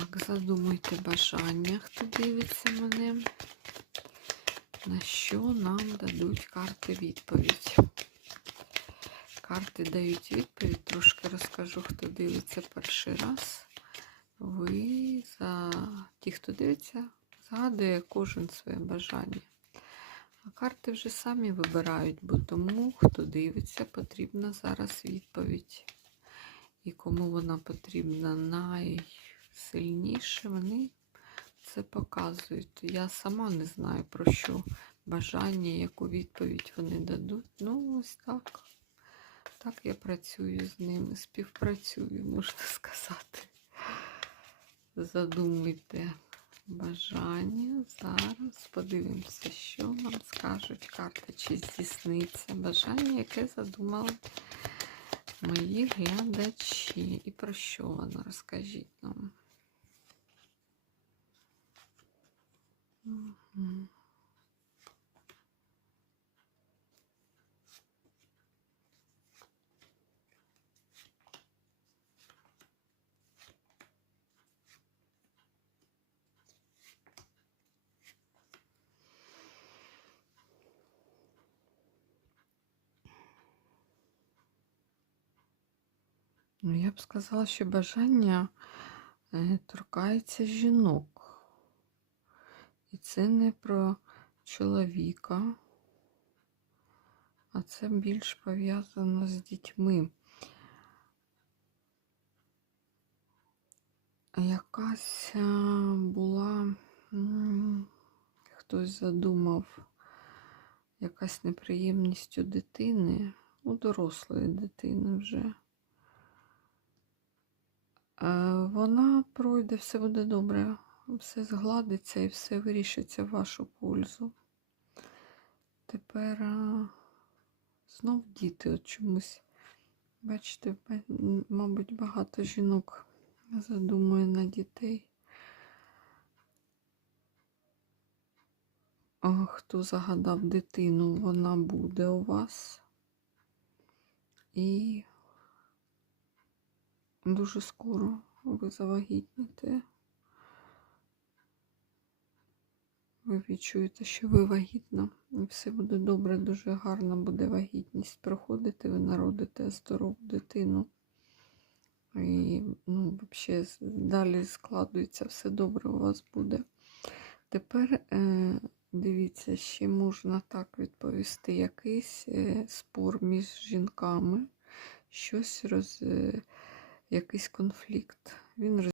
Так, задумуйте бажання, хто дивиться мене. На що нам дадуть карти відповідь? Карти дають відповідь, трошки розкажу, хто дивиться перший раз. Ви за ті, хто дивиться, згадує кожен своє бажання. А карти вже самі вибирають, бо тому, хто дивиться, потрібна зараз відповідь. І кому вона потрібна найсильніше, вони це показують. Я сама не знаю, про що бажання, яку відповідь вони дадуть. Ну, ось так. Так я працюю з ними, співпрацюю, можна сказати. Задумуйте бажання. Зараз подивимося, що нам скажуть карти, чи здійсниться бажання, яке задумали мої глядачі. І про що воно розкажіть нам. Ну, я б сказала, що бажання е, торкається жінок. І це не про чоловіка, а це більш пов'язано з дітьми. Якась е, була, хтось задумав, якась неприємність у дитини, у дорослої дитини вже. Е, Вона пройде, все буде добре, все згладиться і все вирішиться в вашу пользу. Тепер знов діти от чомусь. Бачите, мабуть, багато жінок задумує на дітей. А хто загадав дитину, вона буде у вас. І дуже скоро ви завагітніте. Ви відчуєте, що ви вагітна, і все буде добре, дуже гарна буде вагітність проходити, ви народите здорову дитину. І ну, взагалі далі складується, все добре у вас буде. Тепер е, дивіться, ще можна так відповісти: якийсь е, спор між жінками, щось роз, е, якийсь конфлікт. Він